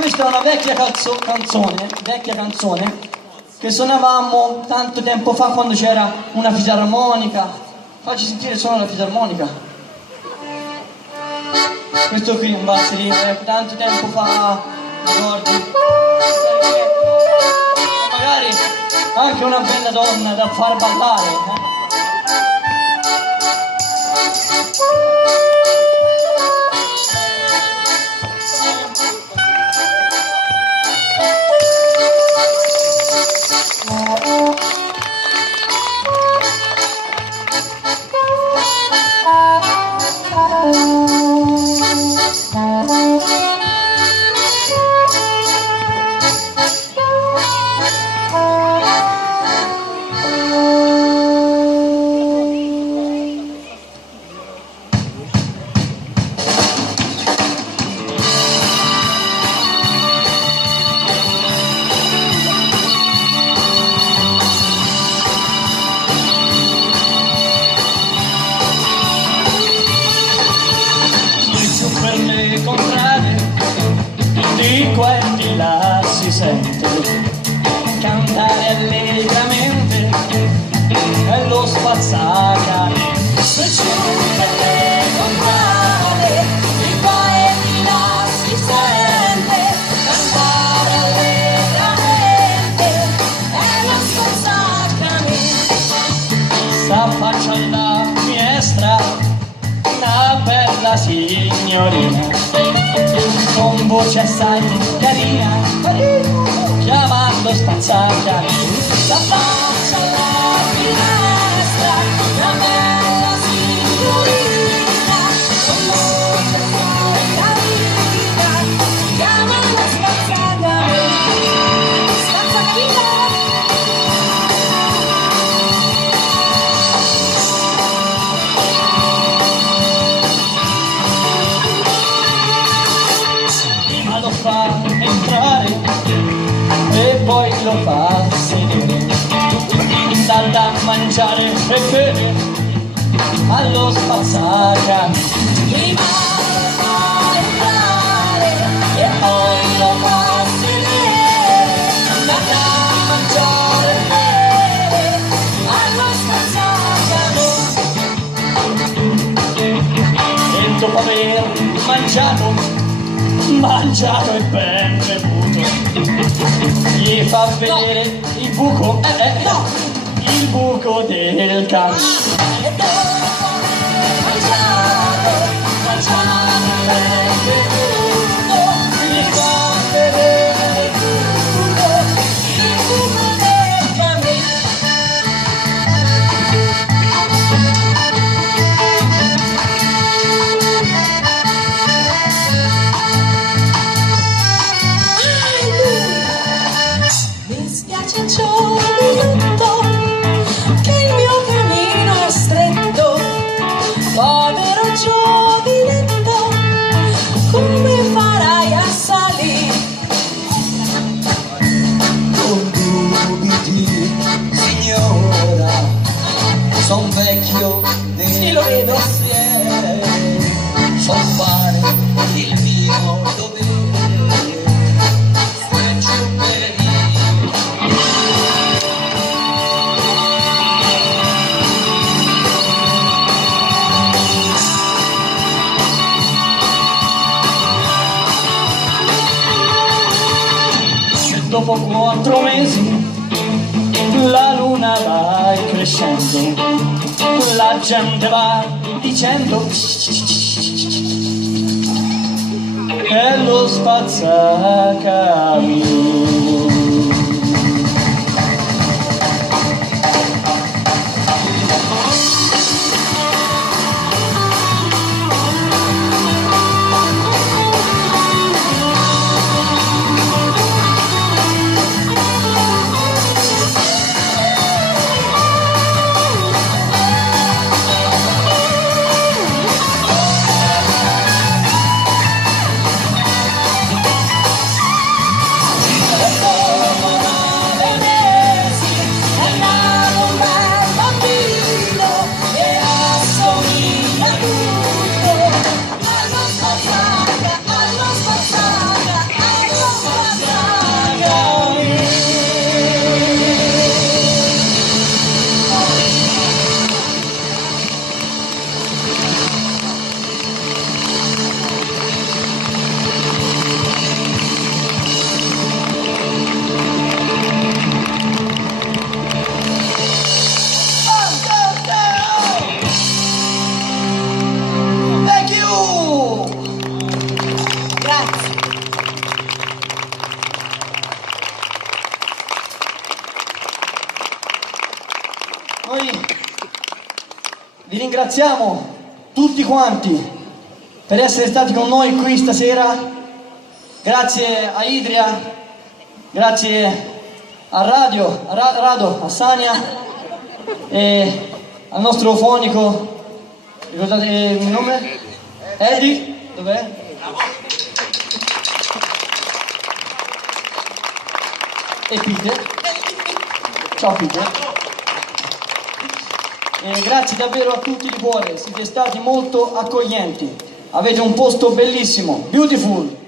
Questa è una vecchia canzone che suonavamo tanto tempo fa quando c'era una fisarmonica. Facci sentire il suono della fisarmonica. Questo qui è un batterino, tanto tempo fa, ricordi? Magari anche una bella donna da far ballare, di qua e di là si sente cantare allegramente e lo spazzacane. Se c'è per le contrade, di qua e di là si sente cantare allegramente e lo spazzacane. S'affaccia alla finestra una bella signorina con voce assai carina, chiamando spazzacane. S'affaccia alla finestra una bella signorina con voce assai carina, chiamando spazzacane. Spazzacavita! Lo fa entrare e poi lo fa sedere, dà da mangiare e bere allo spazzacane. Prima lo fa entrare e poi lo fa sedere, dà da mangiare e bere allo spazzacane. E dopo aver mangiato e ben bevuto, gli fa vedere il buco, il buco del cane. E dopo aver mangiato e ben bevuto, gli fa vedere il buco del cane. Son vecchio sì, lo vedo. So fare il mio dovere, faccio per E dopo 4 mesi la luna va crescendo, la gente va dicendo è lo spazzacane. ringraziamo tutti quanti per essere stati con noi qui stasera. Grazie a Idria, grazie a Rado, a Sania e al nostro fonico, ricordate il nome? Eddie, dov'è? E Peter. Ciao Peter. E grazie davvero a tutti di cuore, siete stati molto accoglienti, avete un posto bellissimo, beautiful.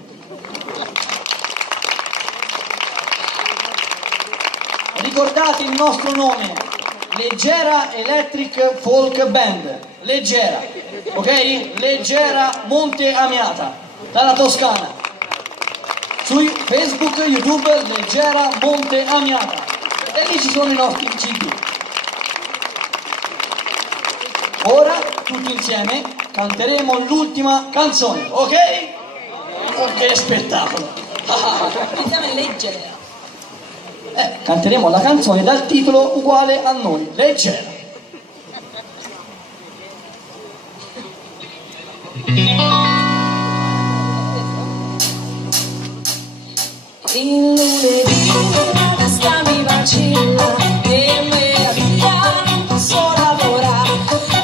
Ricordate il nostro nome, Leggera Electric Folk Band, Leggera, ok? Leggera Monte Amiata, dalla Toscana. Su Facebook, YouTube, Leggera Monte Amiata. E lì ci sono i nostri CD. Ora, tutti insieme, canteremo l'ultima canzone, ok? Oh, che spettacolo! Insieme Leggera. Canteremo la canzone dal titolo uguale a noi, Leggera. Il lunedì la testa mi vacilla e meraviglia non posso lavorare.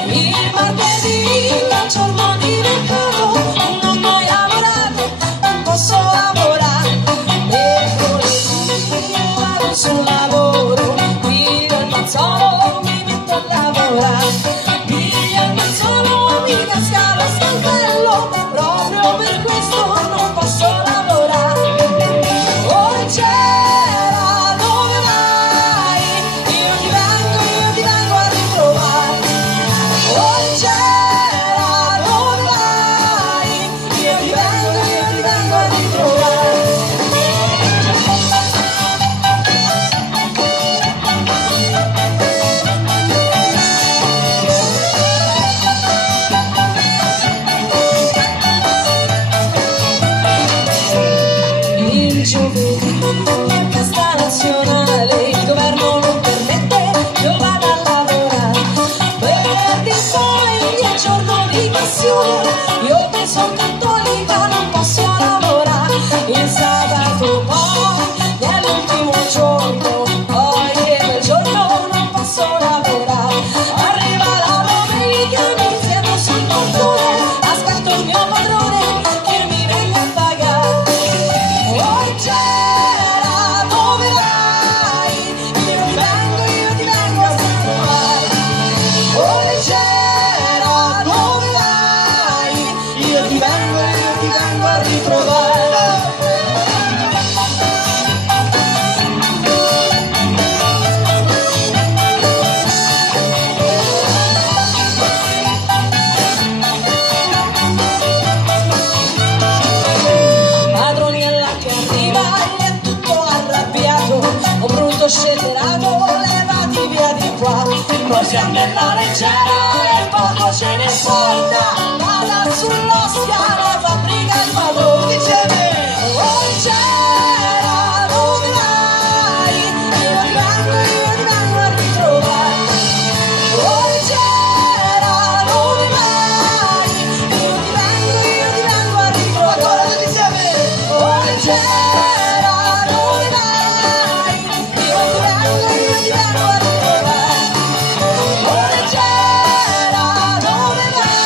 Il martedì il giorno di mercato non ho lavorato, non posso lavorare. Mercoledì vado sul lavoro, piglio il mazzolo, mi metto a lavorare. Piglio il mazzolo, mi casca lo scalpello, proprio per questo non posso lavorare. Leggera, dove vai? Io ti vengo a ritrovare. Oh Leggera, dove vai? Io ti vengo a ritrovare. Il giovedì festa nazionale, il governo non permette, io vado a lavorare. Venerdì poi è giorno di passione, io che sono cattolica non posso lavorare. Il sabato poi è l'ultimo giorno, poi è quel giorno non posso lavorare. Arriva la domenica, mi siedo sul portone, aspetto il mio padrone che mi venga a pagare. Oh Leggera, dove vai? Io ti vengo a ritrovare. Oh Leggera, dove vai? Io ti vengo a ritrovare. Padronella che arriva, gli è tutto arrabbiato, un brutto scellerato, levati via di qua. Noi siamo nella leggera e poco ce ne importa, vada sull'Ostia, la fabbrica il padrone. Oh Leggera, dove vai? Io ti vengo a ritrovare. Oh Leggera, dove vai? Io ti vengo a ritrovare. Oh Leggera, dove vai? Io ti vengo a ritrovare. Oh Leggera, dove vai?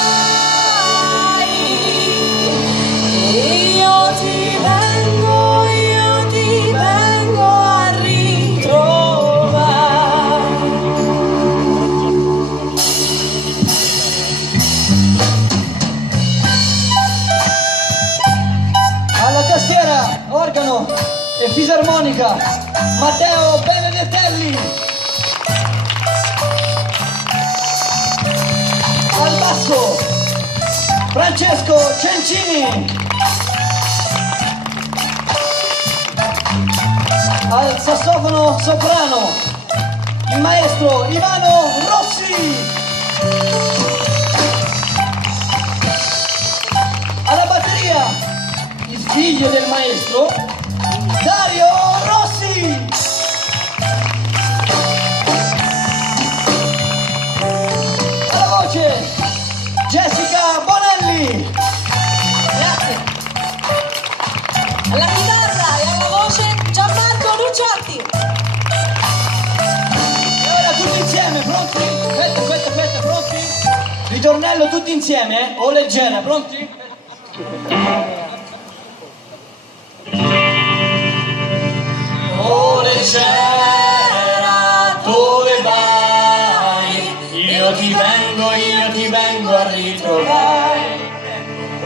Io ti vengo a ritrovare. Alla tastiera, organo e fisarmonica, Matteo Benedettelli. Al basso, Francesco Cencini. Al sassofono soprano, il maestro Ivano Rossi. Alla batteria, il figlio del maestro, Dario Rossi. Alla voce, Rucciotti! Grazie. Alla chitarra e alla voce Gianmarco Rucciotti. E ora tutti insieme, pronti? Aspetta, pronti? Ritornello tutti insieme, o leggera, pronti? Oh leggera, dove vai? Io ti vengo a ritrovare.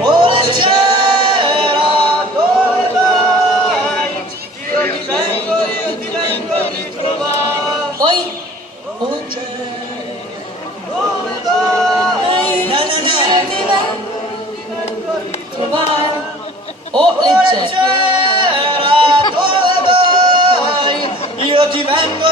Oh leggera, dove vai? Io ti vengo a ritrovare. Poi Oh leggera, dove vai? io ti vengo a ritrovare. Oh leggera. Leggera, dove vai? Io ti vengo